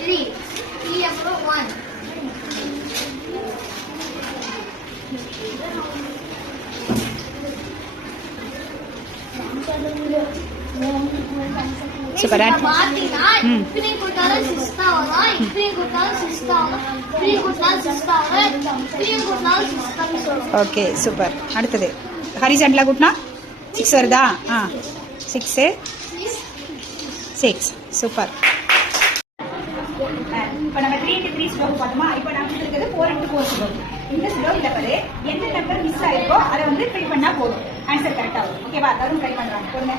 3. 3 அப்புறம் 1. சூப்பர். பாத்தீங்கன்னா இப்படி கொடுத்தாலும் 6 தான் வரும், இப்படி கொடுத்தாலும் 6 தான் வரும், இப்படி கொடுத்தாலும் 6 தான் வரும், இப்படி கொடுத்தாலும் 6 தான் வரும். Okay super. அடுத்தது ஹரிசாண்டலா கூட்டினா 6 வருதா? 6 6 சூப்பர். இப்போ நம்ம 3 into 3 ஸ்லோப் பார்த்தோமா? இப்போ நம்ம இருக்கிறது 4 into 4 ஸ்லோப். இந்த ஸ்லோப்ல பாரு எந்த நம்பர் மிஸ் ஆயிருக்கோ அதை வந்து ஃபில் பண்ணா போதும், ஆன்சர் கரெக்டா வரும். ஓகேவா? தரும் ட்ரை பண்றாங்க.